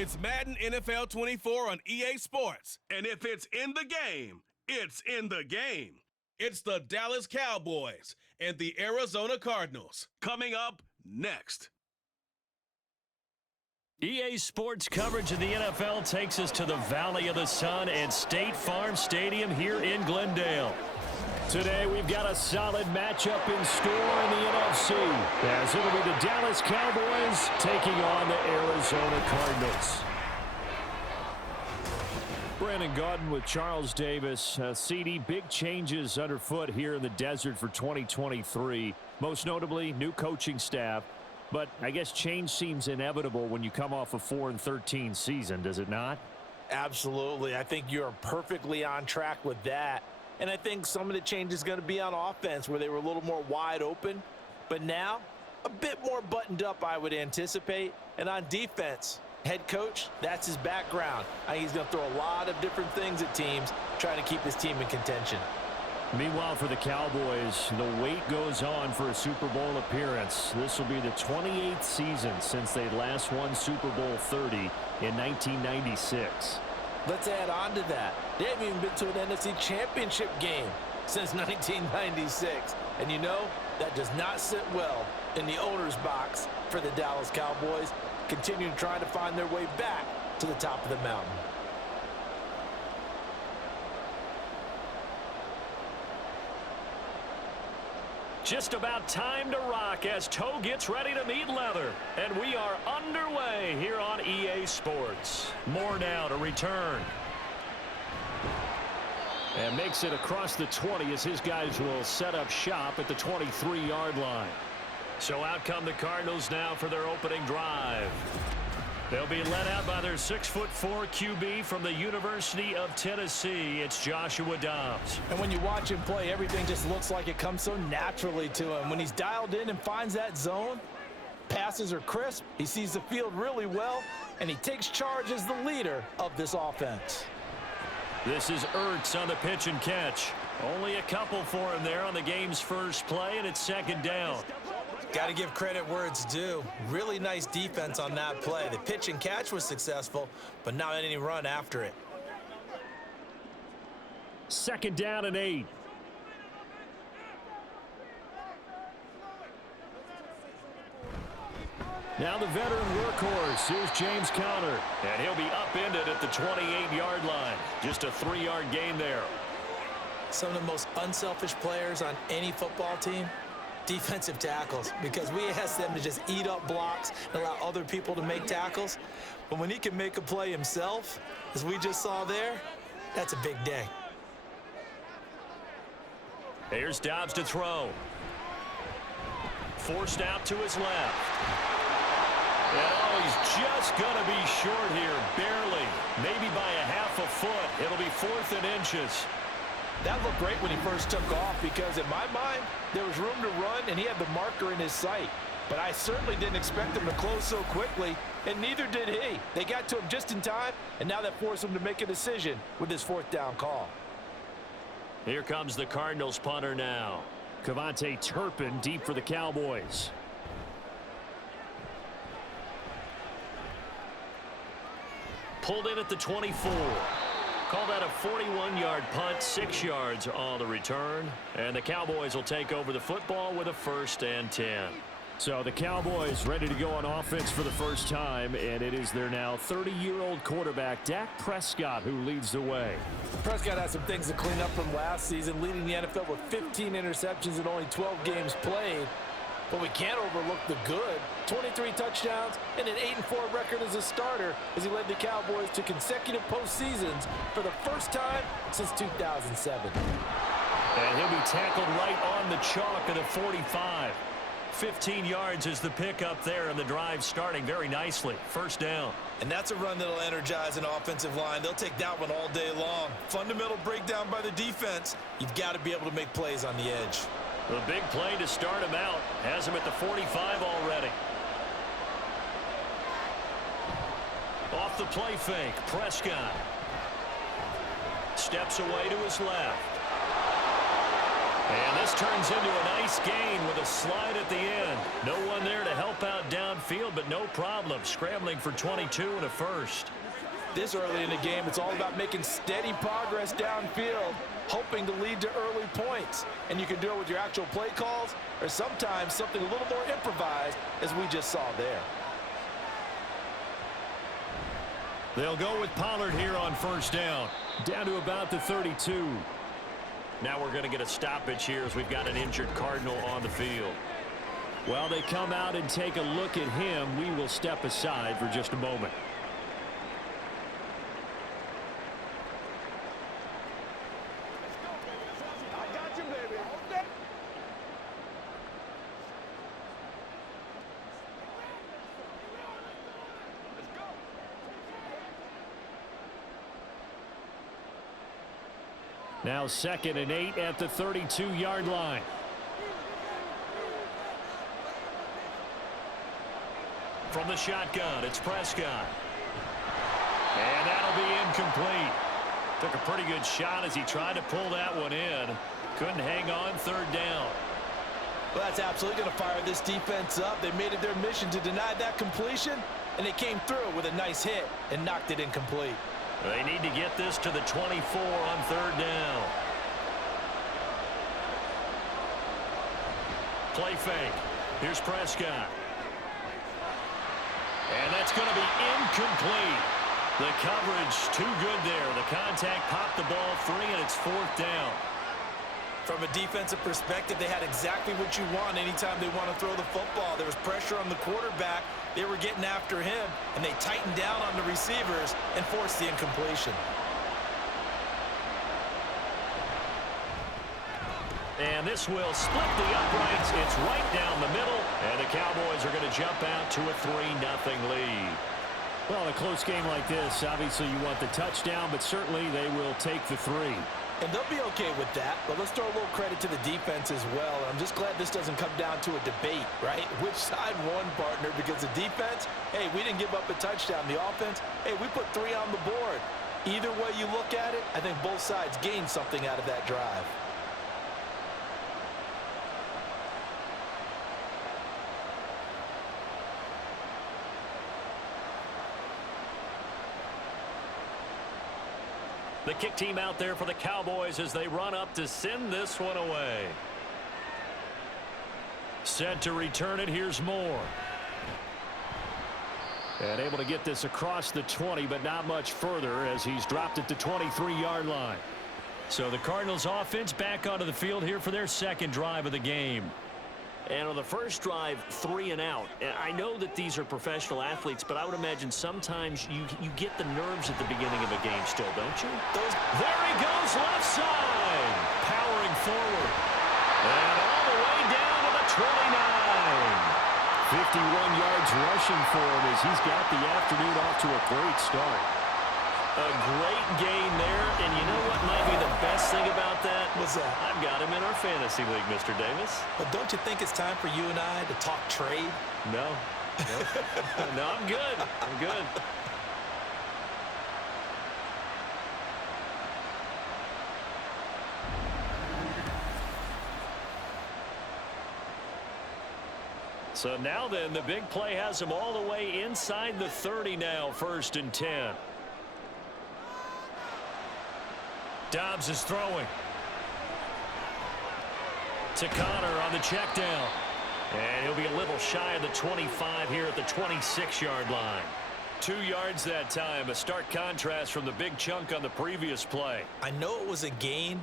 It's Madden NFL 24 on EA Sports. And if it's in the game, it's in the game. It's the Dallas Cowboys and the Arizona Cardinals. Coming up next. EA Sports coverage of the NFL takes us to the Valley of the Sun and State Farm Stadium here in Glendale. Today we've got a solid matchup in store in the NFC, as it'll be the Dallas Cowboys taking on the Arizona Cardinals. Brandon Gaudin with Charles Davis. CD, big changes underfoot here in the desert for 2023. Most notably, new coaching staff. But I guess change seems inevitable when you come off a 4-13 season, does it not? Absolutely. I think you're perfectly on track with that. And I think some of the change is going to be on offense where they were a little more wide open. But now, a bit more buttoned up, I would anticipate. And on defense, head coach, that's his background. I think he's going to throw a lot of different things at teams, trying to keep his team in contention. Meanwhile, for the Cowboys, the wait goes on for a Super Bowl appearance. This will be the 28th season since they last won Super Bowl 30 in 1996. Let's add on to that. They haven't even been to an NFC Championship game since 1996. And you know, that does not sit well in the owner's box for the Dallas Cowboys, continuing trying to find their way back to the top of the mountain. Just about time to rock as toe gets ready to meet leather. And we are underway here on EA Sports. More now to return. And makes it across the 20 as his guys will set up shop at the 23-yard line. So out come the Cardinals now for their opening drive. They'll be led out by their 6'4" QB from the University of Tennessee. It's Joshua Dobbs. And when you watch him play, everything just looks like it comes so naturally to him. When he's dialed in and finds that zone, passes are crisp, he sees the field really well, and he takes charge as the leader of this offense. This is Ertz on the pitch and catch. Only a couple for him there on the game's first play, and it's second down. Got to give credit where it's due. Really nice defense on that play. The pitch and catch was successful, but not any run after it. Second down and 8. Now the veteran workhorse. Here's James Conner. And he'll be upended at the 28-yard line. Just a 3-yard gain there. Some of the most unselfish players on any football team, defensive tackles, because we ask them to just eat up blocks and allow other people to make tackles. But when he can make a play himself, as we just saw there, that's a big day. Here's Dobbs to throw. Forced out to his left. And oh, he's just going to be short here, barely. Maybe by a half a foot. It'll be 4th and inches. That looked great when he first took off because, in my mind, there was room to run and he had the marker in his sight. But I certainly didn't expect him to close so quickly, and neither did he. They got to him just in time, and now that forced him to make a decision with his 4th down call. Here comes the Cardinals punter now. Kevontae Turpin deep for the Cowboys. Pulled in at the 24. Call that a 41-yard punt, 6 yards on the return. And the Cowboys will take over the football with a 1st and 10. So the Cowboys ready to go on offense for the first time, and it is their now 30-year-old quarterback, Dak Prescott, who leads the way. Prescott has some things to clean up from last season, leading the NFL with 15 interceptions and only 12 games played. But we can't overlook the good. 23 touchdowns and an 8-4 record as a starter as he led the Cowboys to consecutive postseasons for the first time since 2007. And he'll be tackled right on the chalk at a 45. 15 yards is the pickup there, and the drive starting very nicely. 1st down. And that's a run that'll energize an offensive line. They'll take that one all day long. Fundamental breakdown by the defense. You've got to be able to make plays on the edge. The big play to start him out. Has him at the 45 already. Off the play fake, Prescott. Steps away to his left. And this turns into a nice gain with a slide at the end. No one there to help out downfield, but no problem. Scrambling for 22 and a first. This early in the game, it's all about making steady progress downfield, hoping to lead to early points. And you can do it with your actual play calls or sometimes something a little more improvised, as we just saw there. They'll go with Pollard here on first down. Down to about the 32. Now we're going to get a stoppage here as we've got an injured Cardinal on the field. While they come out and take a look at him, we will step aside for just a moment. Now 2nd and 8 at the 32-yard line. From the shotgun, it's Prescott. And that'll be incomplete. Took a pretty good shot as he tried to pull that one in. Couldn't hang on 3rd down. Well, that's absolutely going to fire this defense up. They made it their mission to deny that completion, and they came through with a nice hit and knocked it incomplete. They need to get this to the 24 on 3rd down. Play fake. Here's Prescott. And that's going to be incomplete. The coverage too good there. The contact popped the ball free, and it's 4th down. From a defensive perspective, they had exactly what you want anytime they want to throw the football. There was pressure on the quarterback. They were getting after him, and they tightened down on the receivers and forced the incompletion. And this will split the uprights. It's right down the middle, and the Cowboys are going to jump out to a 3-0 lead. Well, a close game like this, obviously you want the touchdown, but certainly they will take the 3. And they'll be okay with that, but let's throw a little credit to the defense as well. I'm just glad this doesn't come down to a debate, right? Which side won, partner? Because the defense, hey, we didn't give up a touchdown. The offense, hey, we put 3 on the board. Either way you look at it, I think both sides gained something out of that drive. The kick team out there for the Cowboys as they run up to send this one away. Set to return it. Here's Moore. And able to get this across the 20, but not much further as he's dropped at the 23-yard line. So the Cardinals offense back onto the field here for their 2nd drive of the game. And on the first drive, 3 and out. I know that these are professional athletes, but I would imagine sometimes you get the nerves at the beginning of a game still, don't you? There he goes, left side. Powering forward. And all the way down to the 29. 51 yards rushing for him as he's got the afternoon off to a great start. A great gain there, and you know what might be the best thing about that? What's that? I've got him in our fantasy league, Mr. Davis. But don't you think it's time for you and I to talk trade? No. No, I'm good. I'm good. So now then, the big play has him all the way inside the 30 now, 1st and 10. Dobbs is throwing. To Connor on the check down. And he'll be a little shy of the 25 here at the 26-yard line. 2 yards that time. A stark contrast from the big chunk on the previous play. I know it was a gain,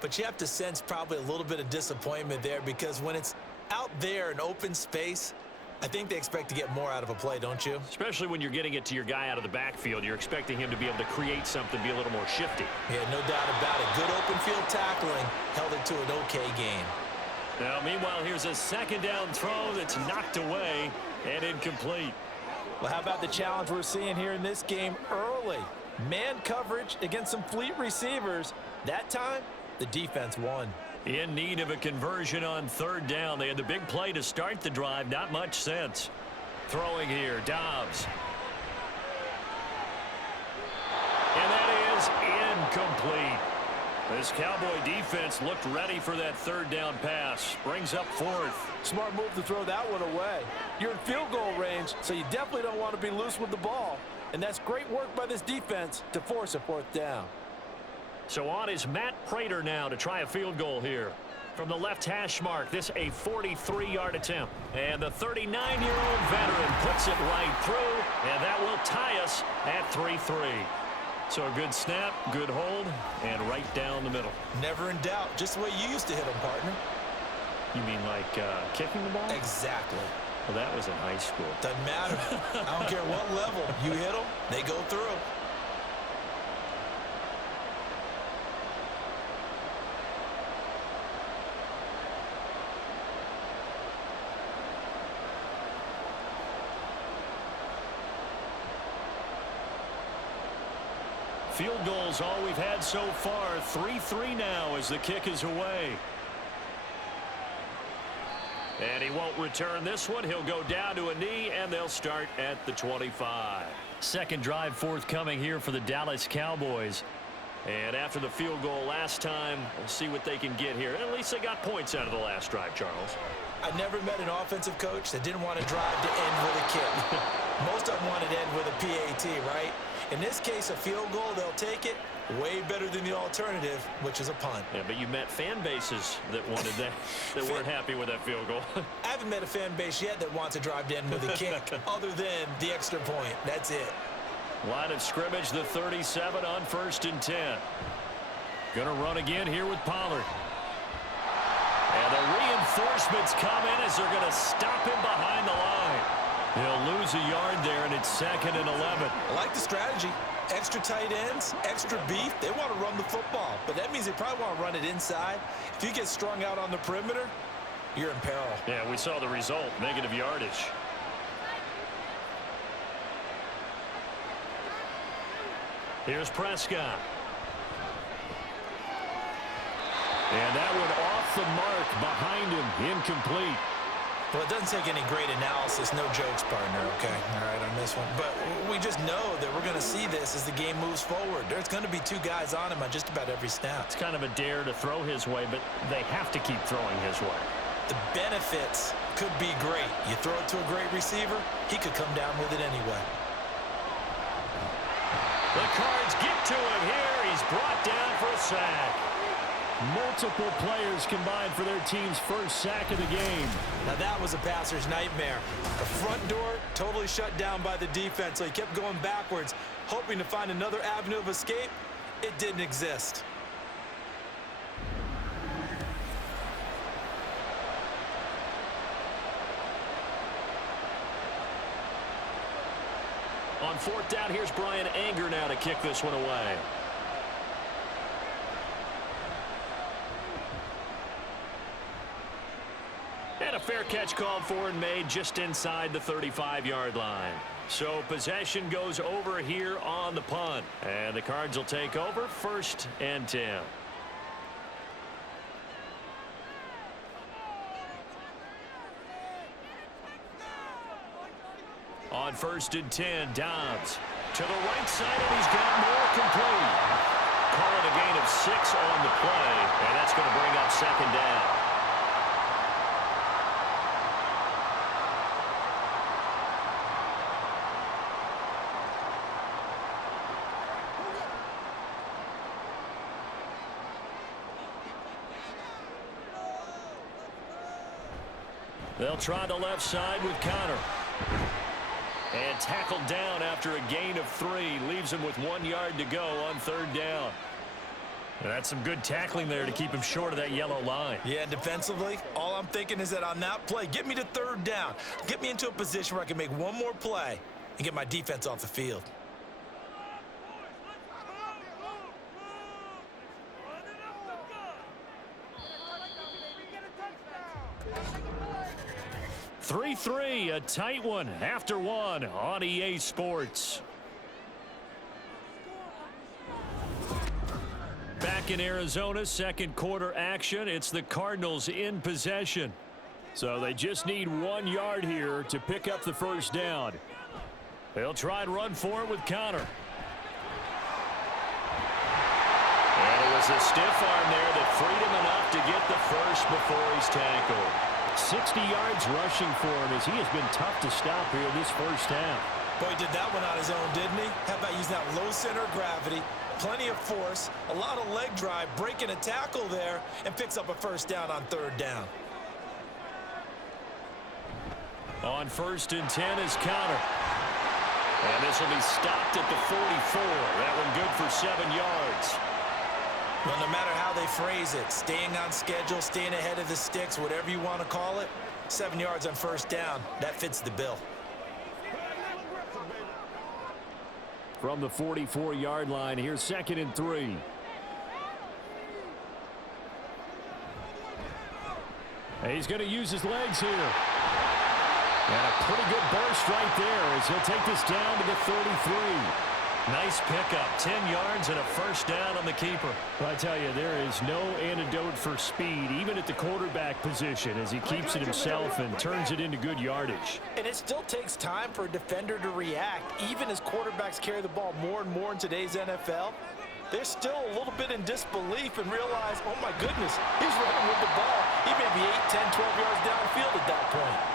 but you have to sense probably a little bit of disappointment there because when it's out there in open space, I think they expect to get more out of a play, don't you? Especially when you're getting it to your guy out of the backfield. You're expecting him to be able to create something, be a little more shifty. Yeah, no doubt about it. Good open field tackling held it to an okay game. Now, meanwhile, here's a 2nd down throw that's knocked away and incomplete. Well, how about the challenge we're seeing here in this game early? Man coverage against some fleet receivers. That time, the defense won. In need of a conversion on 3rd down. They had the big play to start the drive. Not much sense. Throwing here, Dobbs. And that is incomplete. This Cowboy defense looked ready for that third down pass. Brings up fourth. Smart move to throw that one away. You're in field goal range, so you definitely don't want to be loose with the ball. And that's great work by this defense to force a fourth down. So on is Matt Prater now to try a field goal here. From the left hash mark, this a 43-yard attempt. And the 39-year-old veteran puts it right through, and that will tie us at 3-3. So a good snap, good hold, and right down the middle. Never in doubt. Just the way you used to hit them, partner. You mean like kicking the ball? Exactly. Well, that was in high school. Doesn't matter. I don't care what level. You hit them, they go through. Field goals all we've had so far. 3-3 now as the kick is away. And he won't return this one. He'll go down to a knee, and they'll start at the 25. Second drive forthcoming here for the Dallas Cowboys. And after the field goal last time, we'll see what they can get here. At least they got points out of the last drive, Charles. I never met an offensive coach that didn't want to drive to end with a kick. Most of them wanted to end with a PAT, right? In this case, a field goal, they'll take it. Way better than the alternative, which is a punt. Yeah, but you met fan bases that wanted that, that weren't happy with that field goal. I haven't met a fan base yet that wants to drive to end with a kick, other than the extra point. That's it. Line of scrimmage, the 37 on 1st and 10. Gonna run again here with Pollard. And the reinforcements come in as they're gonna stop him behind the line. He'll lose a yard there, and it's 2nd and 11. I like the strategy. Extra tight ends, extra beef. They want to run the football, but that means they probably want to run it inside. If you get strung out on the perimeter, you're in peril. Yeah, we saw the result, negative yardage. Here's Prescott. And that one off the mark behind him, incomplete. Well, it doesn't take any great analysis. No jokes, partner, okay? All right, on this one. But we just know that we're going to see this as the game moves forward. There's going to be two guys on him on just about every snap. It's kind of a dare to throw his way, but they have to keep throwing his way. The benefits could be great. You throw it to a great receiver, he could come down with it anyway. The Cards get to him here. He's brought down for a sack. Multiple players combined for their team's first sack of the game. Now that was a passer's nightmare. The front door totally shut down by the defense, so he kept going backwards, hoping to find another avenue of escape. It didn't exist. On 4th down, here's Brian Anger now to kick this one away. And a fair catch called for and made just inside the 35-yard line. So possession goes over here on the punt. And the Cards will take over 1st and 10. On 1st and 10, Dobbs to the right side, and he's got more complete. Call it a gain of 6 on the play, and that's going to bring up 2nd down. They'll try the left side with Connor. And tackled down after a gain of 3. Leaves him with 1 yard to go on 3rd down. And that's some good tackling there to keep him short of that yellow line. Yeah, defensively, all I'm thinking is that on that play, get me to 3rd down. Get me into a position where I can make one more play and get my defense off the field. Three, a tight one after 1 on EA Sports. Back in Arizona, 2nd quarter action. It's the Cardinals in possession. So they just need 1 yard here to pick up the 1st down. They'll try and run for it with Connor. And it was a stiff arm there that freed him enough to get the first before he's tackled. 60 yards rushing for him as he has been tough to stop here this first half. Boy, he did that one on his own, didn't he? How about using that low center of gravity, plenty of force, a lot of leg drive, breaking a tackle there, and picks up a first down on third down. On 1st and 10 is Connor. And this will be stopped at the 44. That one good for 7 yards. Well, no matter how they phrase it, staying on schedule, staying ahead of the sticks, whatever you want to call it, 7 yards on first down, that fits the bill. From the 44-yard line, here's 2nd and 3. And he's going to use his legs here. And a pretty good burst right there as he'll take this down to the 33. Nice pickup, 10 yards and a first down on the keeper. Well, I tell you, there is no antidote for speed, even at the quarterback position, as he keeps it himself and turns it into good yardage. And it still takes time for a defender to react. Even as quarterbacks carry the ball more and more in today's NFL, they're still a little bit in disbelief and realize, oh my goodness, he's running with the ball. He may be 8, 10, 12 yards downfield at that point.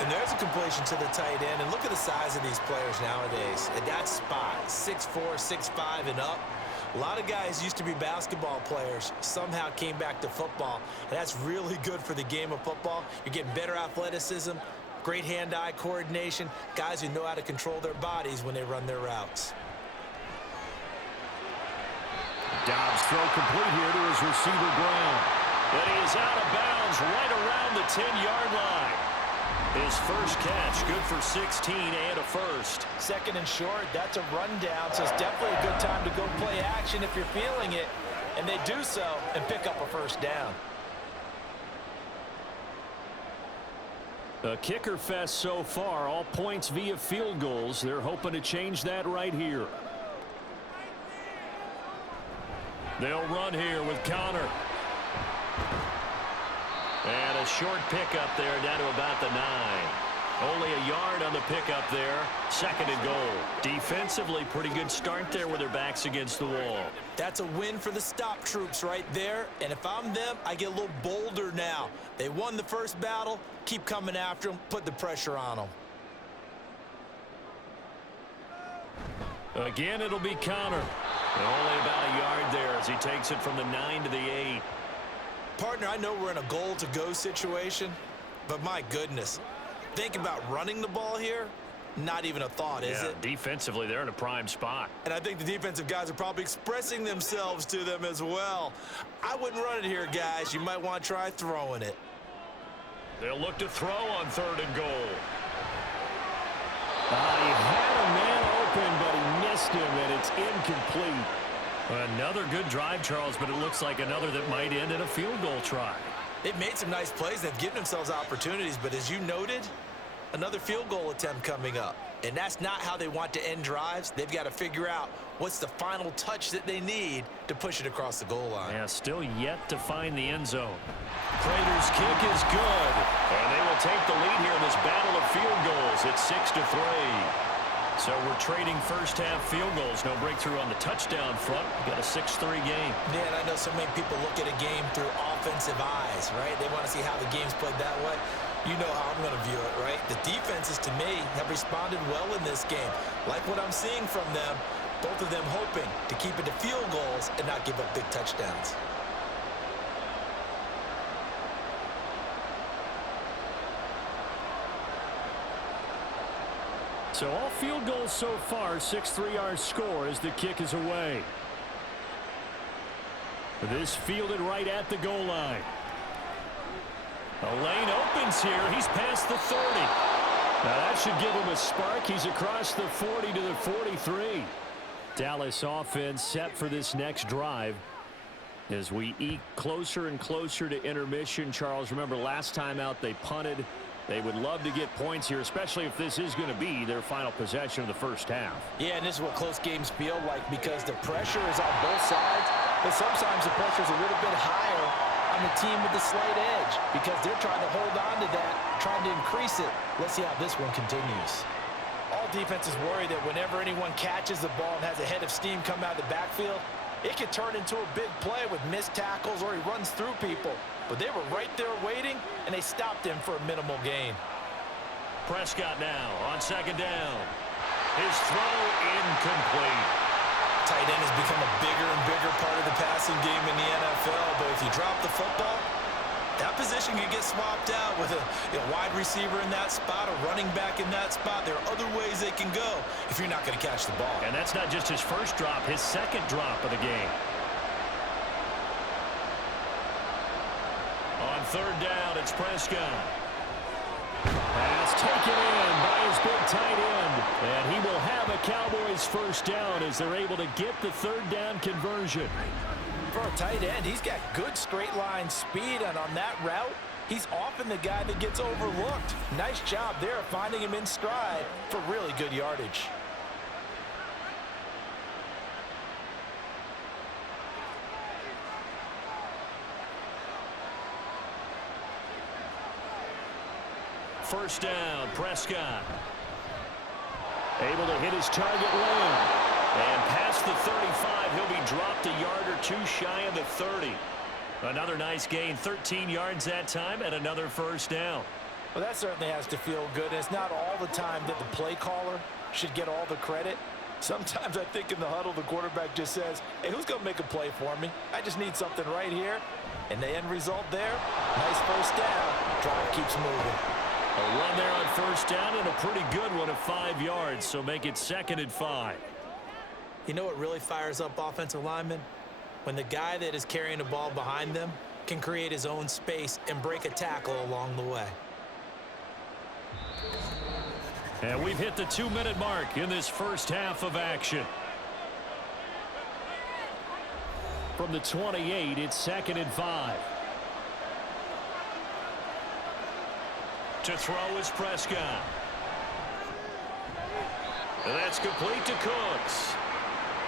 And there's a completion to the tight end. And look at the size of these players nowadays. At that spot, 6'4", 6'5", and up. A lot of guys used to be basketball players, somehow came back to football. And that's really good for the game of football. You're getting better athleticism, great hand-eye coordination, guys who know how to control their bodies when they run their routes. Dobbs throw complete here to his receiver, Brown. But he is out of bounds right around the 10-yard line. His first catch, good for 16 and a first. 2nd and short, that's a rundown, so it's definitely a good time to go play action if you're feeling it. And they do so and pick up a first down. A kicker fest so far, all points via field goals. They're hoping to change that right here. They'll run here with Connor. And a short pickup there down to about the 9. Only a yard on the pickup there. 2nd and goal. Defensively, pretty good start there with their backs against the wall. That's a win for the stop troops right there. And if I'm them, I get a little bolder now. They won the first battle. Keep coming after them. Put the pressure on them. Again, it'll be Connor. And only about a yard there as he takes it from the 9 to the 8. Partner, I know we're in a goal-to-go situation, but my goodness, think about running the ball here. Not even a thought, is it? Defensively, they're in a prime spot. And I think the defensive guys are probably expressing themselves to them as well. I wouldn't run it here, guys. You might want to try throwing it. They'll look to throw on 3rd and goal. He had a man open, but he missed him, and it's incomplete. Another good drive, Charles, but it looks like another that might end in a field goal try. They've made some nice plays. They've given themselves opportunities, but as you noted, another field goal attempt coming up. And that's not how they want to end drives. They've got to figure out what's the final touch that they need to push it across the goal line. Yeah, still yet to find the end zone. Prater's kick is good. And they will take the lead here in this battle of field goals. It's 6-3. So we're trading first-half field goals. No breakthrough on the touchdown front. We've got a 6-3 game. Yeah, and I know so many people look at a game through offensive eyes, right? They want to see how the game's played that way. You know how I'm going to view it, right? The defenses, to me, have responded well in this game. Like what I'm seeing from them, both of them hoping to keep it to field goals and not give up big touchdowns. So all field goals so far, 6-3 our score as the kick is away. This fielded right at the goal line. A lane opens here. He's past the 30. Now that should give him a spark. He's across the 40 to the 43. Dallas offense set for this next drive. As we eke closer and closer to intermission, Charles, remember last time out they punted. They would love to get points here, especially if this is going to be their final possession of the first half. Yeah, and this is what close games feel like because the pressure is on both sides, but sometimes the pressure is a little bit higher on the team with the slight edge because they're trying to hold on to that, trying to increase it. Let's see how this one continues. All defenses worry that whenever anyone catches the ball and has a head of steam come out of the backfield, It could turn into a big play with missed tackles or he runs through people. But they were right there waiting, and they stopped him for a minimal gain. Prescott now on second down. His throw incomplete. Tight end has become a bigger and bigger part of the passing game in the NFL, but if you drop the football, that position can get swapped out with a wide receiver in that spot, a running back in that spot. There are other ways they can go if you're not going to catch the ball. And that's not just his first drop, his second drop of the game. On third down, it's Prescott. Pass taken in by his big tight end. And he will have a Cowboys first down as they're able to get the third down conversion. For a tight end, he's got good straight line speed, and on that route, he's often the guy that gets overlooked. Nice job there finding him in stride for really good yardage. First down, Prescott. Able to hit his target lane. And past the 35, he'll be dropped a yard or two shy of the 30. Another nice gain, 13 yards that time, and another first down. Well, that certainly has to feel good. And it's not all the time that the play caller should get all the credit. Sometimes I think in the huddle, the quarterback just says, hey, who's going to make a play for me? I just need something right here. And the end result there, nice first down. Drive keeps moving. A run there on first down and a pretty good one of 5 yards, so make it 2nd and 5. You know what really fires up offensive linemen? When the guy that is carrying the ball behind them can create his own space and break a tackle along the way. And we've hit the 2-minute mark in this first half of action. From the 28, it's 2nd and 5. To throw is Prescott. And that's complete to Cooks.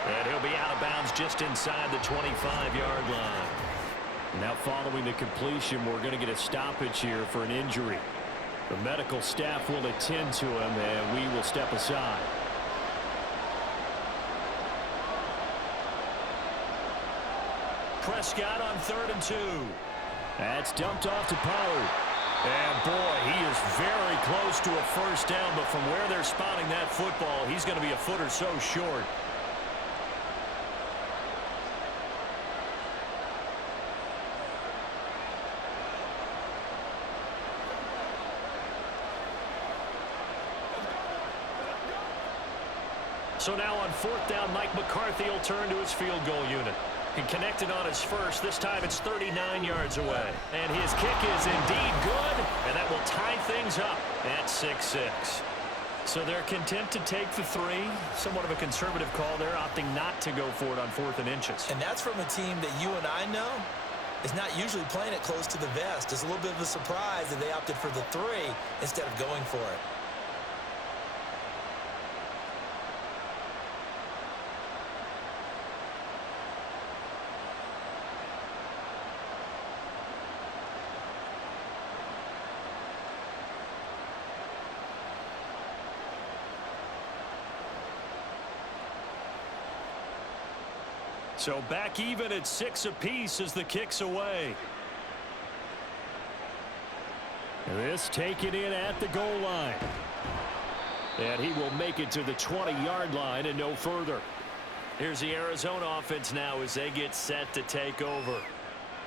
And he'll be out of bounds just inside the 25-yard line. Now following the completion, we're going to get a stoppage here for an injury. The medical staff will attend to him, and we will step aside. Prescott on 3rd and 2. That's dumped off to Pollard. And boy, he is very close to a first down, but from where they're spotting that football, he's going to be a foot or so short. So now on 4th down, Mike McCarthy will turn to his field goal unit. He connected on his first. This time it's 39 yards away. And his kick is indeed good, and that will tie things up at 6-6. So they're content to take the 3. Somewhat of a conservative call there, opting not to go for it on 4th and inches. And that's from a team that you and I know is not usually playing it close to the vest. It's a little bit of a surprise that they opted for the 3 instead of going for it. So back even at 6 apiece as the kick's away. This taken in at the goal line. And he will make it to the 20-yard line and no further. Here's the Arizona offense now as they get set to take over.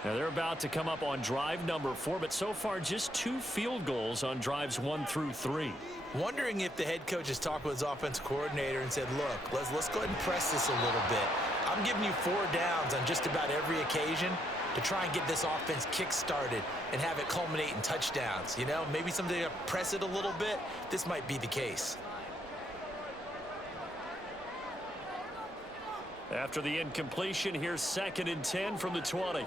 Now they're about to come up on drive number 4, but so far just 2 field goals on drives 1 through 3. Wondering if the head coach has talked with his offensive coordinator and said, look, let's go ahead and press this a little bit. I'm giving you 4 downs on just about every occasion to try and get this offense kick-started and have it culminate in touchdowns. You know, maybe somebody to press it a little bit. This might be the case. After the incompletion, here's 2nd and 10 from the 20.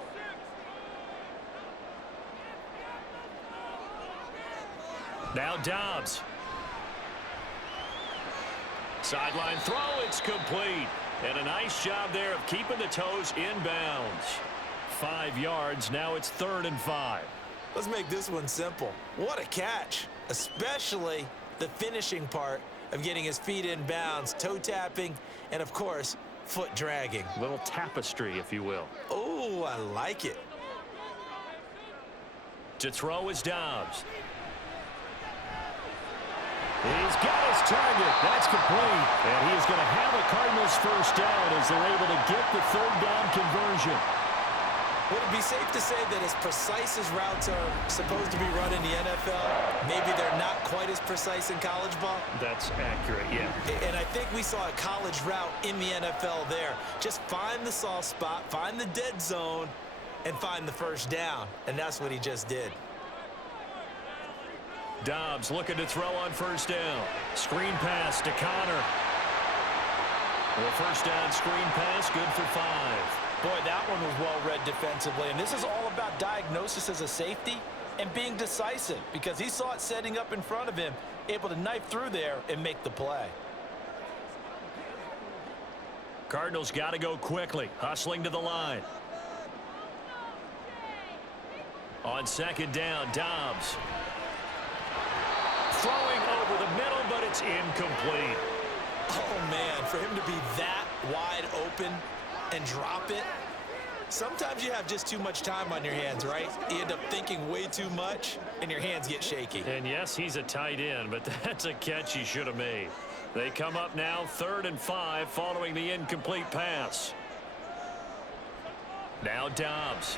Now Dobbs. Sideline throw, it's complete. And a nice job there of keeping the toes inbounds. 5 yards, now it's 3rd and 5. Let's make this one simple. What a catch, especially the finishing part of getting his feet in bounds, toe tapping, and of course, foot dragging. Little tapestry, if you will. Oh, I like it. To throw is Dobbs. He's got his target. That's complete. And he is going to have a Cardinals first down as they're able to get the third down conversion. Would it be safe to say that as precise as routes are supposed to be run in the NFL, maybe they're not quite as precise in college ball? That's accurate, yeah. And I think we saw a college route in the NFL there. Just find the soft spot, find the dead zone, and find the first down. And that's what he just did. Dobbs looking to throw on first down. Screen pass to Connor. The first down screen pass, good for 5. Boy, that one was well read defensively. And this is all about diagnosis as a safety and being decisive because he saw it setting up in front of him, able to knife through there and make the play. Cardinals got to go quickly, hustling to the line. On second down, Dobbs. Throwing over the middle, but it's incomplete. Oh, man, for him to be that wide open and drop it. Sometimes you have just too much time on your hands, right? You end up thinking way too much, and your hands get shaky. And yes, he's a tight end, but that's a catch he should have made. They come up now 3rd and 5 following the incomplete pass. Now Dobbs.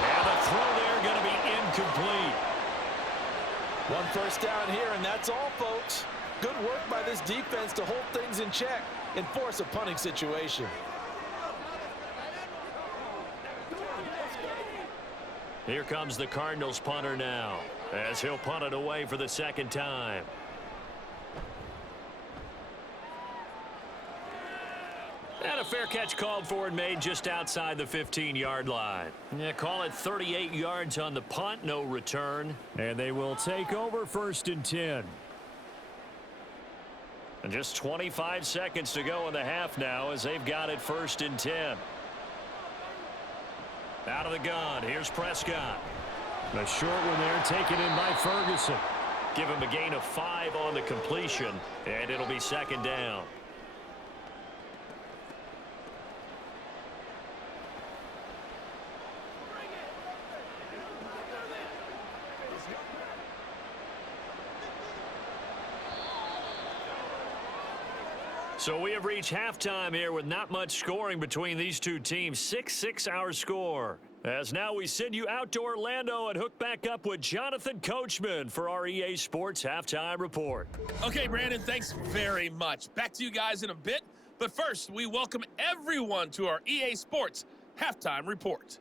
And the throw there going to be incomplete. One first down here, and that's all, folks. Good work by this defense to hold things in check and force a punting situation. Here comes the Cardinals punter now, as he'll punt it away for the second time. And a fair catch called for and made just outside the 15-yard line. Yeah, call it 38 yards on the punt, no return. And they will take over 1st and 10. And just 25 seconds to go in the half now as they've got it 1st and 10. Out of the gun, here's Prescott. A short one there, taken in by Ferguson. Give him a gain of 5 on the completion, and it'll be second down. So we have reached halftime here with not much scoring between these two teams. 6-6 our score. As now we send you out to Orlando and hook back up with Jonathan Coachman for our EA Sports Halftime Report. Okay, Brandon, thanks very much. Back to you guys in a bit. But first, we welcome everyone to our EA Sports Halftime Report.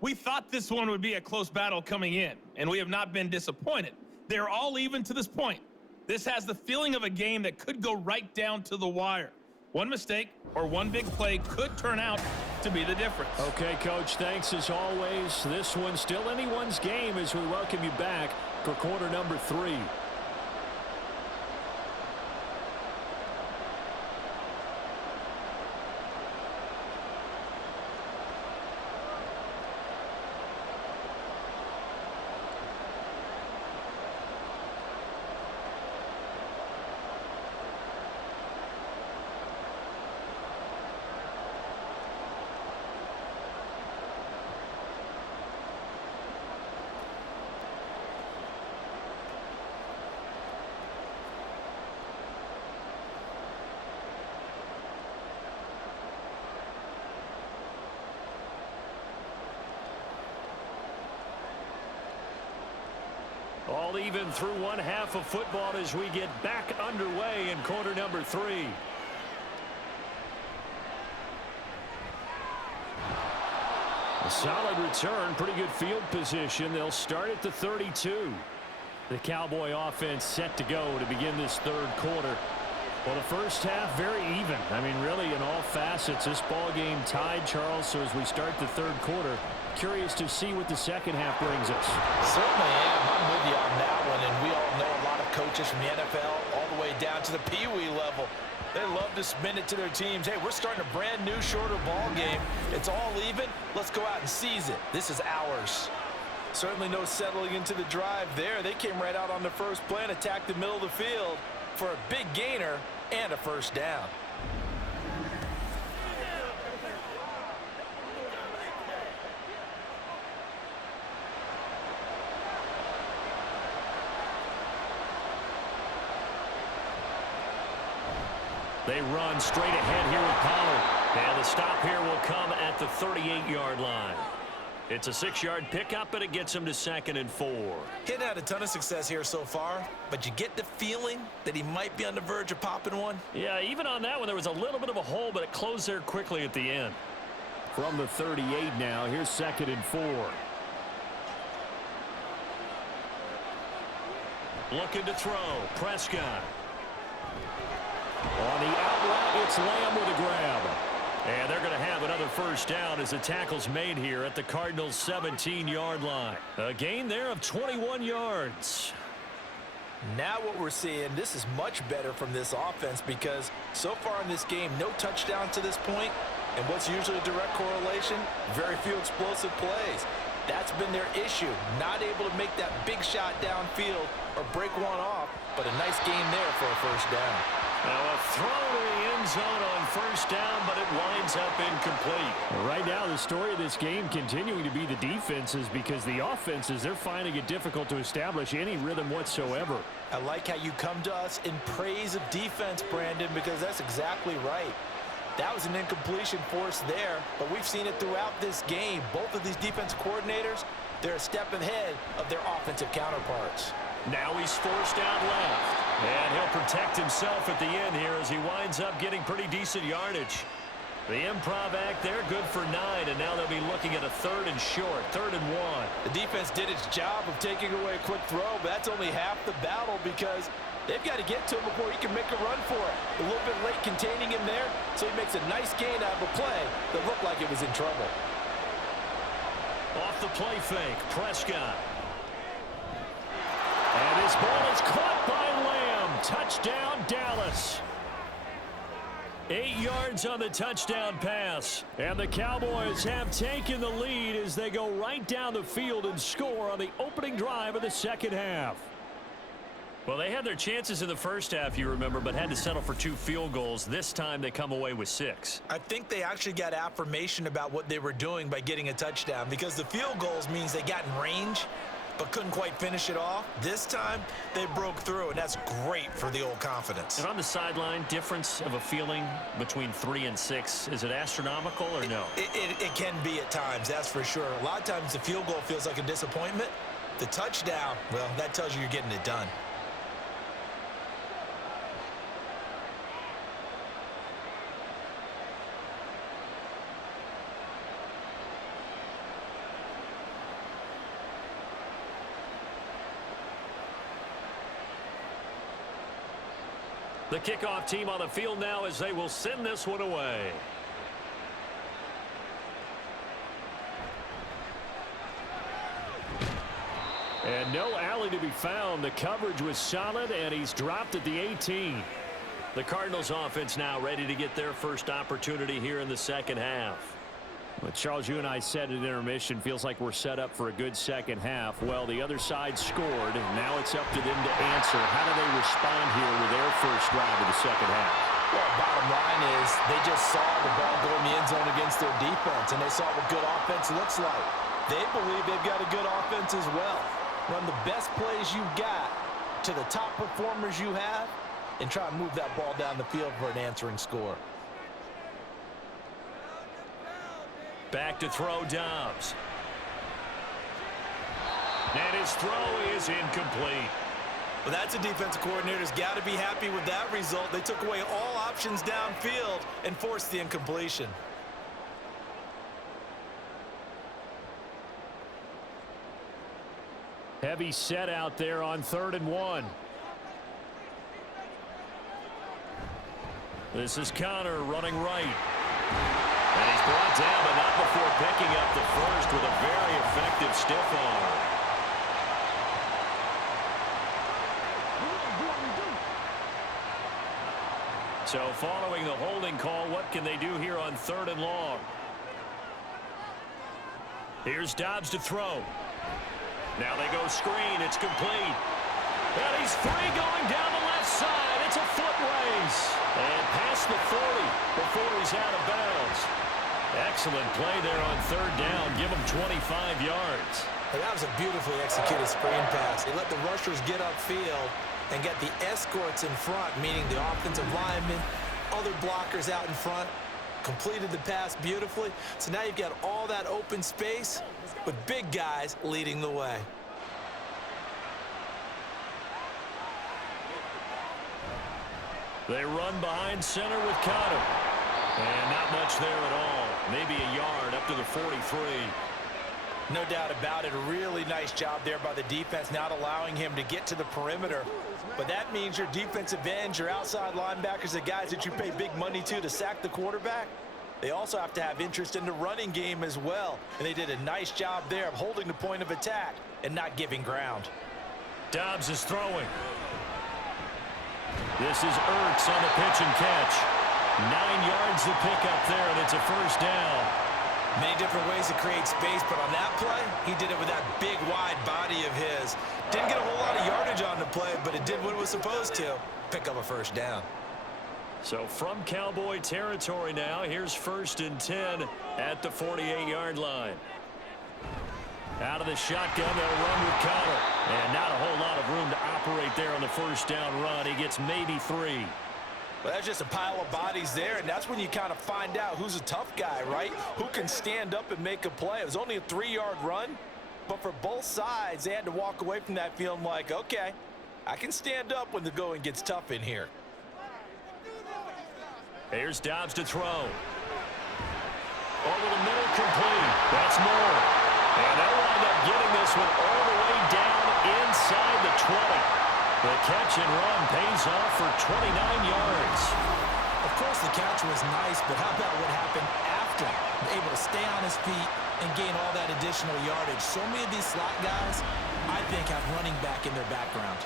We thought this one would be a close battle coming in, and we have not been disappointed. They're all even to this point. This has the feeling of a game that could go right down to the wire. One mistake or one big play could turn out to be the difference. Okay, Coach, thanks as always. This one's still anyone's game as we welcome you back for quarter number 3. All even through one half of football as we get back underway in quarter number 3. A solid return, pretty good field position. They'll start at the 32. The Cowboy offense set to go to begin this third quarter. Well, the first half, very even. I mean, really, in all facets, this ball game tied, Charles. So as we start the third quarter, curious to see what the second half brings us. Certainly am. I'm with you on that one. And we all know a lot of coaches from the NFL all the way down to the Pee-wee level. They love to spin it to their teams. Hey, we're starting a brand new, shorter ball game. It's all even. Let's go out and seize it. This is ours. Certainly no settling into the drive there. They came right out on the first play and attacked the middle of the field for a big gainer and a first down. They run straight ahead here with Pollard. And the stop here will come at the 38-yard line. It's a 6-yard pickup, but it gets him to 2nd and 4. He's had a ton of success here so far, but you get the feeling that he might be on the verge of popping one. Yeah, even on that one, there was a little bit of a hole, but it closed there quickly at the end. From the 38 now, here's 2nd and 4. Looking to throw. Prescott. On the out route, it's Lamb with a grab. And they're going to have another first down as the tackle's made here at the Cardinals' 17-yard line. A gain there of 21 yards. Now what we're seeing, this is much better from this offense because so far in this game, no touchdown to this point, and what's usually a direct correlation, very few explosive plays. That's been their issue, not able to make that big shot downfield or break one off, but a nice gain there for a first down. Now a throw to the end zone on first down, but it winds up incomplete. Right now, the story of this game continuing to be the defenses because the offenses, they're finding it difficult to establish any rhythm whatsoever. I like how you come to us in praise of defense, Brandon, because that's exactly right. That was an incompletion force there, but we've seen it throughout this game. Both of these defense coordinators, they're a step ahead of their offensive counterparts. Now he's forced out left. And he'll protect himself at the end here as he winds up getting pretty decent yardage. The improv act there, good for 9, and now they'll be looking at a 3rd and short, 3rd and 1. The defense did its job of taking away a quick throw, but that's only half the battle because they've got to get to him before he can make a run for it. A little bit late containing him there, so he makes a nice gain out of a play that looked like it was in trouble. Off the play fake, Prescott. And his ball is caught by Lamb. Touchdown, Dallas. 8 yards on the touchdown pass. And the Cowboys have taken the lead as they go right down the field and score on the opening drive of the second half. Well, they had their chances in the first half, you remember, but had to settle for 2 field goals. This time they come away with 6. I think they actually got affirmation about what they were doing by getting a touchdown because the field goals means they got in range but couldn't quite finish it off. This time, they broke through, and that's great for the old confidence. And on the sideline, difference of a feeling between 3 and 6, is it astronomical or no? It can be at times, that's for sure. A lot of times the field goal feels like a disappointment. The touchdown, well, that tells you you're getting it done. The kickoff team on the field now as they will send this one away. And no alley to be found. The coverage was solid, and he's dropped at the 18. The Cardinals offense now ready to get their first opportunity here in the second half. Well, Charles, you and I said at intermission, feels like we're set up for a good second half. Well, the other side scored, and now it's up to them to answer. How do they respond here with their first drive of the second half? Well, bottom line is they just saw the ball go in the end zone against their defense, and they saw what good offense looks like. They believe they've got a good offense as well. Run the best plays you've got to the top performers you have and try and move that ball down the field for an answering score. Back to throw, Dobbs. And his throw is incomplete. Well, that's a defensive coordinator's got to be happy with that result. They took away all options downfield and forced the incompletion. Heavy set out there on 3rd and 1. This is Connor running right. And he's brought down, but not before picking up the first with a very effective stiff arm. So following the holding call, what can they do here on 3rd and long? Here's Dobbs to throw. Now they go screen. It's complete. And he's three going down the left side. It's a foot race. And past the 40 before he's out of bounds. Excellent play there on third down. Give him 25 yards. Well, that was a beautifully executed screen pass. They let the rushers get upfield and get the escorts in front, meaning the offensive linemen, other blockers out in front, completed the pass beautifully. So now you've got all that open space with big guys leading the way. They run behind center with Connor. And not much there at all. Maybe a yard up to the 43. No doubt about it. A really nice job there by the defense, not allowing him to get to the perimeter. But that means your defensive ends, your outside linebackers, the guys that you pay big money to sack the quarterback, they also have to have interest in the running game as well. And they did a nice job there of holding the point of attack and not giving ground. Dobbs is throwing. This is Ertz on the pitch and catch. 9 yards to pick up there, and it's a first down. Many different ways to create space, but on that play, he did it with that big, wide body of his. Didn't get a whole lot of yardage on the play, but it did what it was supposed to. Pick up a first down. So from Cowboy territory now, here's 1st and 10 at the 48-yard line. Out of the shotgun, they'll run with Connor. And not a whole lot of room to operate there on the first down run. He gets maybe 3. Well, that's just a pile of bodies there, and that's when you kind of find out who's a tough guy, right? Who can stand up and make a play. It was only a 3-yard run, but for both sides, they had to walk away from that feeling like, okay, I can stand up when the going gets tough in here. Here's Dobbs to throw. Over the middle, complete. That's more. And they'll wind up getting this one all the way down inside the 20. The catch and run pays off for 29 yards. Of course, the catch was nice, but how about what happened after? Able to stay on his feet and gain all that additional yardage. So many of these slot guys, I think, have running back in their background.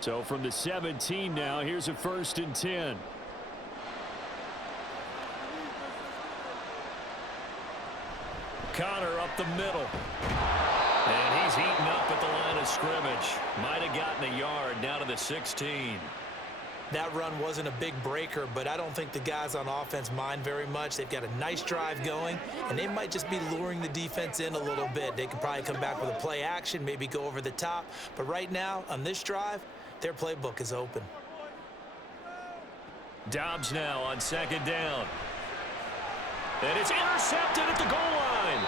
So from the 17 now, here's a 1st and 10. Connor up the middle. And he's heating up at the line of scrimmage. Might have gotten a yard down to the 16. That run wasn't a big breaker, but I don't think the guys on offense mind very much. They've got a nice drive going, and they might just be luring the defense in a little bit. They could probably come back with a play action, maybe go over the top. But right now, on this drive, their playbook is open. Dobbs now on 2nd down. And it's intercepted at the goal line.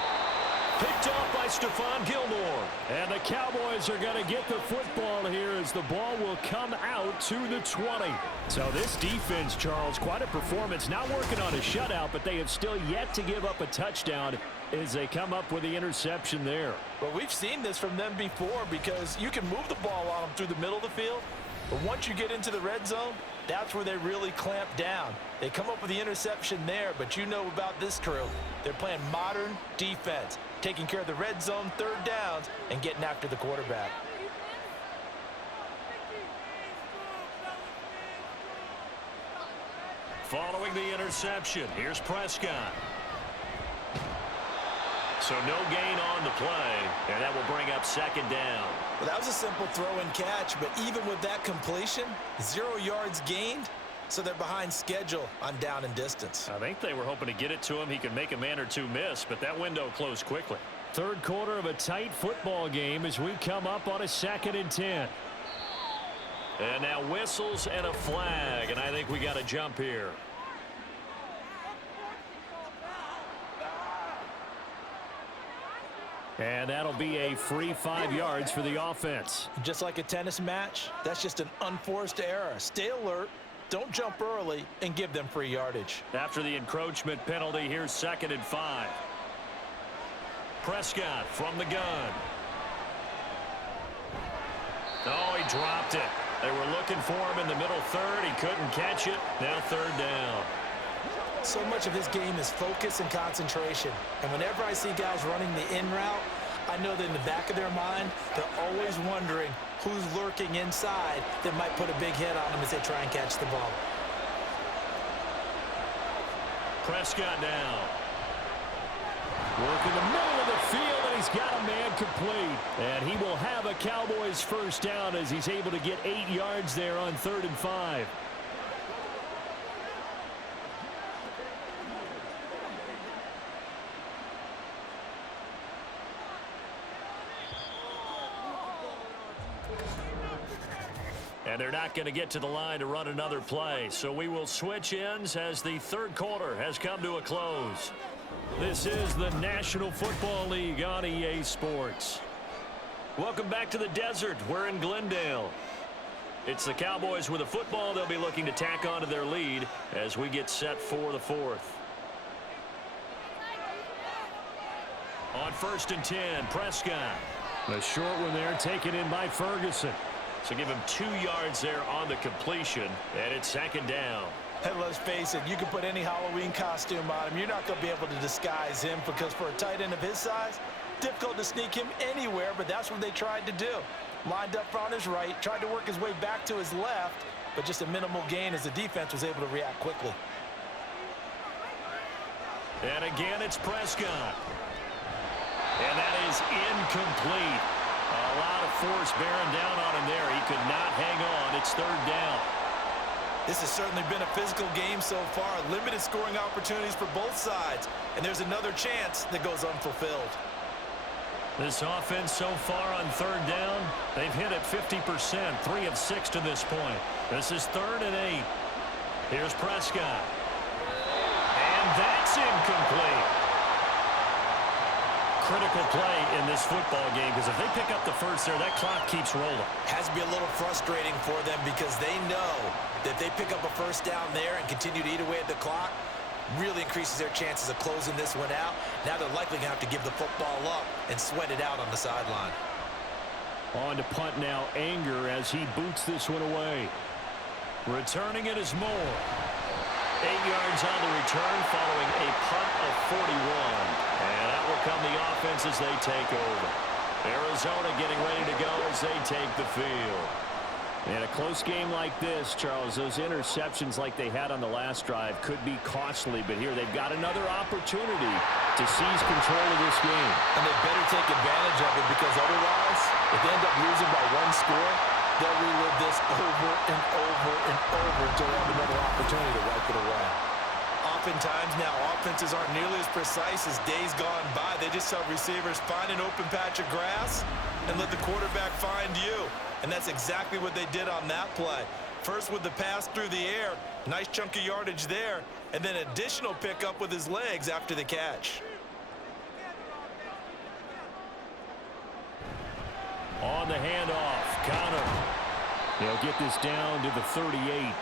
Picked off by Stephon Gilmore. And the Cowboys are going to get the football here as the ball will come out to the 20. So this defense, Charles, quite a performance. Not working on a shutout, but they have still yet to give up a touchdown as they come up with the interception there. Well, we've seen this from them before because you can move the ball on them through the middle of the field, but once you get into the red zone, that's where they really clamp down. They come up with the interception there, but you know about this crew. They're playing modern defense, taking care of the red zone, 3rd downs, and getting after the quarterback. Following the interception, here's Prescott. So no gain on the play, and that will bring up 2nd down. Well, that was a simple throw and catch, but even with that completion, 0 yards gained, so they're behind schedule on down and distance. I think they were hoping to get it to him. He could make a man or two miss, but that window closed quickly. 3rd quarter of a tight football game as we come up on a 2nd and 10. And now whistles and a flag, and I think we got to jump here. And that'll be a free 5 yards for the offense. Just like a tennis match, that's just an unforced error. Stay alert, don't jump early, and give them free yardage. After the encroachment penalty, here's 2nd and 5. Prescott from the gun. Oh, he dropped it. They were looking for him in the middle 3rd. He couldn't catch it. Now 3rd down. So much of his game is focus and concentration. And whenever I see guys running the in route, I know that in the back of their mind, they're always wondering who's lurking inside that might put a big hit on them as they try and catch the ball. Prescott down. Working the middle of the field, and he's got a man complete. And he will have a Cowboys first down as he's able to get 8 yards there on 3rd and 5. And they're not going to get to the line to run another play. So we will switch ends as the third quarter has come to a close. This is the National Football League on EA Sports. Welcome back to the desert. We're in Glendale. It's the Cowboys with a football. They'll be looking to tack onto their lead as we get set for the fourth. On 1st and 10, Prescott. A short one there taken in by Ferguson. So give him 2 yards there on the completion, and it's 2nd down. And let's face it, you can put any Halloween costume on him. You're not going to be able to disguise him because for a tight end of his size, difficult to sneak him anywhere, but that's what they tried to do. Lined up on his right, tried to work his way back to his left, but just a minimal gain as the defense was able to react quickly. And again, it's Prescott. And that is incomplete. A lot of force bearing down on him there. He could not hang on. It's 3rd down. This has certainly been a physical game so far. Limited scoring opportunities for both sides. And there's another chance that goes unfulfilled. This offense so far on 3rd down, they've hit it 50%, 3 of 6 to this point. This is 3rd and 8. Here's Prescott. And that's incomplete. Critical play in this football game because if they pick up the first there, that clock keeps rolling. Has to be a little frustrating for them because they know that if they pick up a first down there and continue to eat away at the clock, really increases their chances of closing this one out. Now they're likely going to have to give the football up and sweat it out on the sideline. On to punt now, Anger as he boots this one away. Returning it is Moore. 8 yards on the return following a punt of 41. And out will come the offense as they take over. Arizona getting ready to go as they take the field. In a close game like this, Charles, those interceptions like they had on the last drive could be costly. But here they've got another opportunity to seize control of this game. And they better take advantage of it because otherwise, if they end up losing by 1 score, they'll relive this over and over and over until they have another opportunity to wipe it away. Oftentimes now, offenses aren't nearly as precise as days gone by. They just tell receivers, find an open patch of grass and let the quarterback find you. And that's exactly what they did on that play. First with the pass through the air, nice chunk of yardage there, and then additional pickup with his legs after the catch. On the handoff, Connor. They'll get this down to the 38.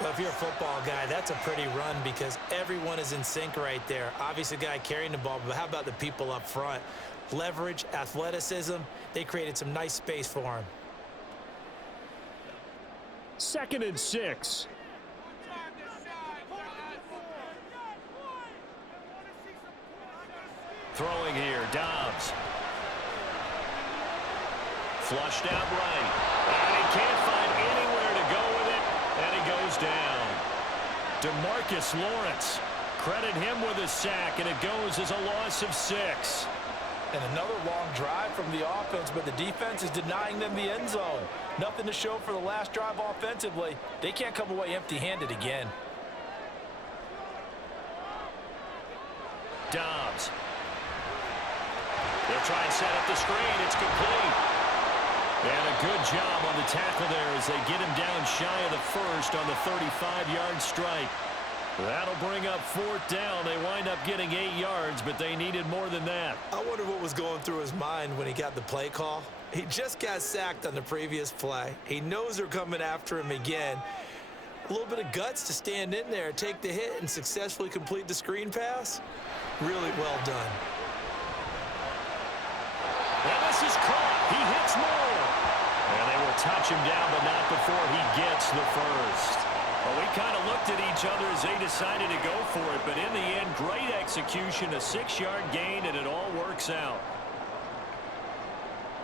Well, if you're a football guy, that's a pretty run because everyone is in sync right there. Obviously, the guy carrying the ball, but how about the people up front? Leverage, athleticism, they created some nice space for him. 2nd and 6. Throwing here, Dobbs. Flushed out right. And he can't find anywhere to go with it. And he goes down. DeMarcus Lawrence. Credit him with a sack, and it goes as a loss of 6. And another long drive from the offense, but the defense is denying them the end zone. Nothing to show for the last drive offensively. They can't come away empty-handed again. Dobbs. They'll try and set up the screen. It's complete. And a good job on the tackle there as they get him down shy of the first on the 35-yard strike. That'll bring up 4th down. They wind up getting 8 yards, but they needed more than that. I wonder what was going through his mind when he got the play call. He just got sacked on the previous play. He knows they're coming after him again. A little bit of guts to stand in there, take the hit, and successfully complete the screen pass. Really well done. And this is caught. He hits Moore. And they will touch him down, but not before he gets the first. Well, we kind of looked at each other as they decided to go for it, but in the end, great execution, a 6-yard gain, and it all works out.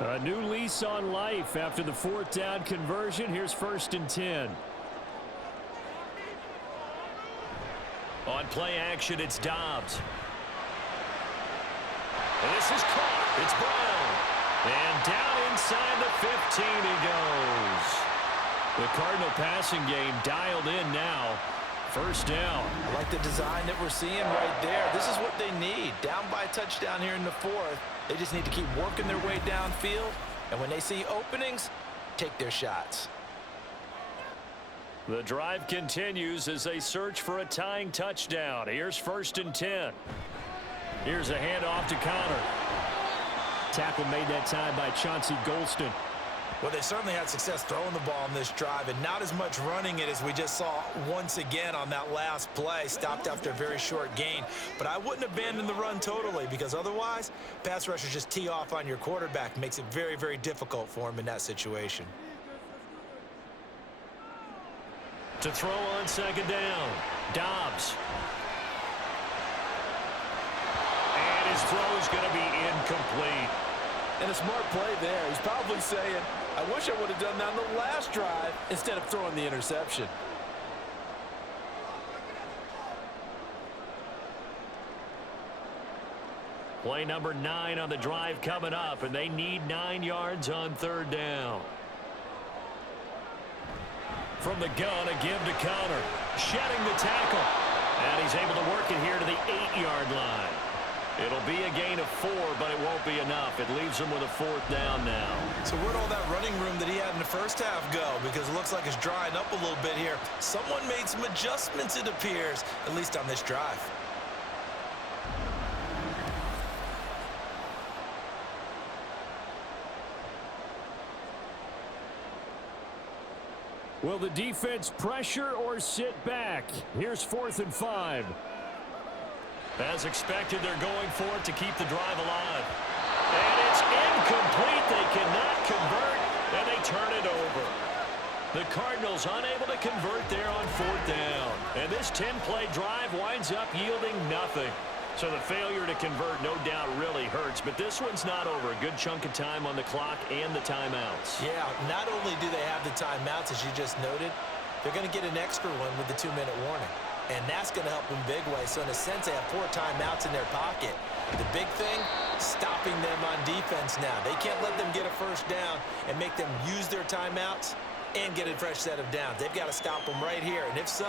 A new lease on life after the 4th down conversion. Here's 1st and 10. On play action, it's Dobbs. And this is caught. It's Brown. And down inside the 15 he goes. The Cardinal passing game dialed in now. First down. I like the design that we're seeing right there. This is what they need. Down by a touchdown here in the fourth. They just need to keep working their way downfield. And when they see openings, take their shots. The drive continues as they search for a tying touchdown. Here's 1st and 10. Here's a handoff to Connor. Tackle made that time by Chauncey Golston. Well, they certainly had success throwing the ball in this drive, and not as much running it as we just saw once again on that last play. Stopped after a very short gain. But I wouldn't abandon the run totally, because otherwise, pass rushers just tee off on your quarterback. Makes it very, very difficult for him in that situation. To throw on 2nd down, Dobbs. And his throw is going to be incomplete. And a smart play there. He's probably saying, I wish I would have done that on the last drive instead of throwing the interception. Play number 9 on the drive coming up, and they need 9 yards on 3rd down. From the gun, a give to Connor. Shedding the tackle. And he's able to work it here to the 8-yard line. It'll be a gain of 4, but it won't be enough. It leaves him with a 4th down now. So where'd all that running room that he had in the first half go? Because it looks like it's drying up a little bit here. Someone made some adjustments, it appears, at least on this drive. Will the defense pressure or sit back? Here's 4th and 5. As expected, they're going for it to keep the drive alive. And it's incomplete. They cannot convert, and they turn it over. The Cardinals unable to convert there on 4th down. And this 10-play drive winds up yielding nothing. So the failure to convert, no doubt, really hurts. But this one's not over. A good chunk of time on the clock and the timeouts. Yeah, not only do they have the timeouts, as you just noted, they're going to get an extra one with the 2-minute warning. And that's going to help them big way. So in a sense, they have 4 timeouts in their pocket. The big thing, stopping them on defense now. They can't let them get a first down and make them use their timeouts and get a fresh set of downs. They've got to stop them right here. And if so,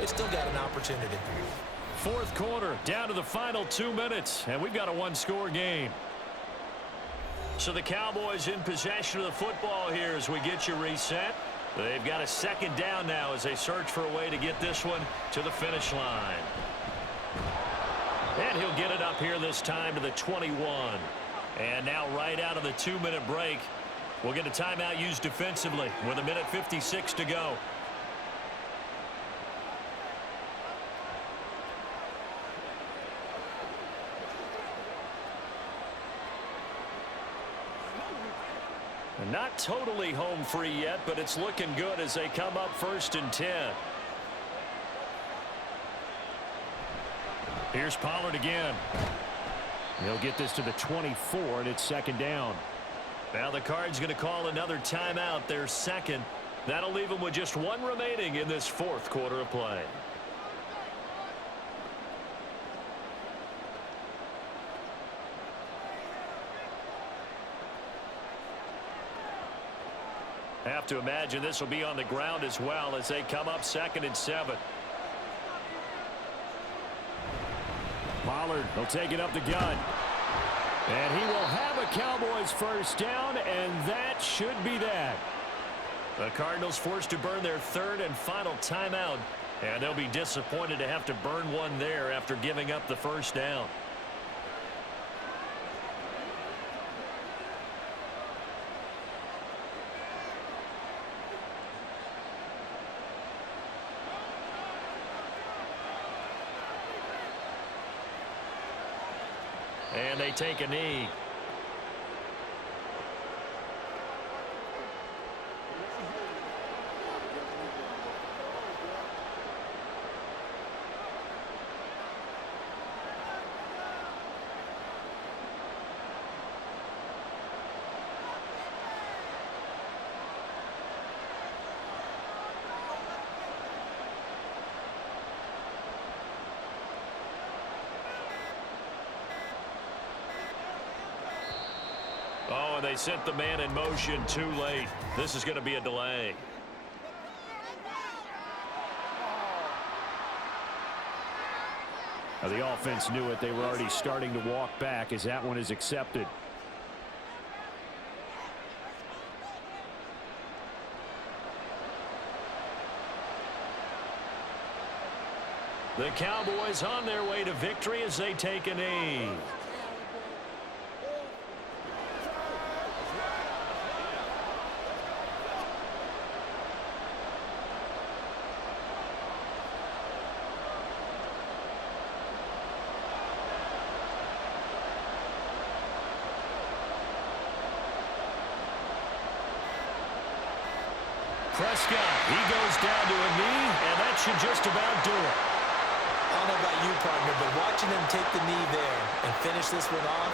they've still got an opportunity. 4th quarter, down to the final 2 minutes, and we've got a 1-score game. So the Cowboys in possession of the football here as we get you reset. They've got a 2nd down now as they search for a way to get this one to the finish line. And he'll get it up here this time to the 21. And now right out of the 2-minute break, we'll get a timeout used defensively with 1:56 to go. Not totally home free yet, but it's looking good as they come up 1st and 10. Here's Pollard again. He'll get this to the 24, and it's 2nd down. Now the Cards going to call another timeout, their 2nd. That'll leave them with just 1 remaining in this 4th quarter of play. Have to imagine this will be on the ground as well as they come up 2nd and 7. Pollard will take it up the gut. And he will have a Cowboys first down, and that should be that. The Cardinals forced to burn their 3rd and final timeout, and they'll be disappointed to have to burn one there after giving up the first down. And they take a knee. Oh, and they sent the man in motion too late. This is going to be a delay. Now, the offense knew it. They were already starting to walk back as that one is accepted. The Cowboys on their way to victory as they take a knee. Prescott, he goes down to a knee, and that should just about do it. I don't know about you, partner, but watching them take the knee there and finish this one off,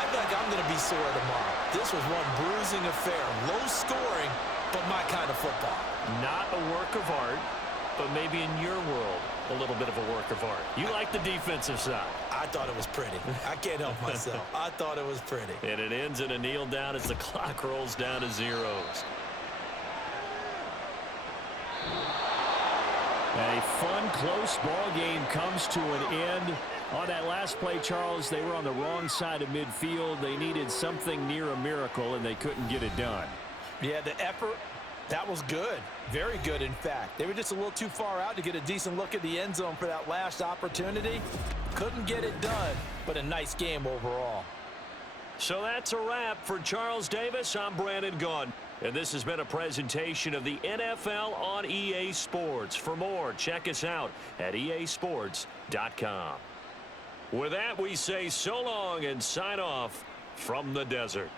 I feel like I'm going to be sore tomorrow. This was one bruising affair. Low scoring, but my kind of football. Not a work of art, but maybe in your world, a little bit of a work of art. You like the defensive side. I thought it was pretty. I can't help myself. I thought it was pretty. And it ends in a kneel down as the clock rolls down to zeros. A fun, close ball game comes to an end. On that last play, Charles, they were on the wrong side of midfield. They needed something near a miracle, and they couldn't get it done. Yeah, the effort, that was good. Very good, in fact. They were just a little too far out to get a decent look at the end zone for that last opportunity. Couldn't get it done, but a nice game overall. So that's a wrap for Charles Davis. I'm Brandon Gaudin. And this has been a presentation of the NFL on EA Sports. For more, check us out at easports.com. With that, we say so long and sign off from the desert.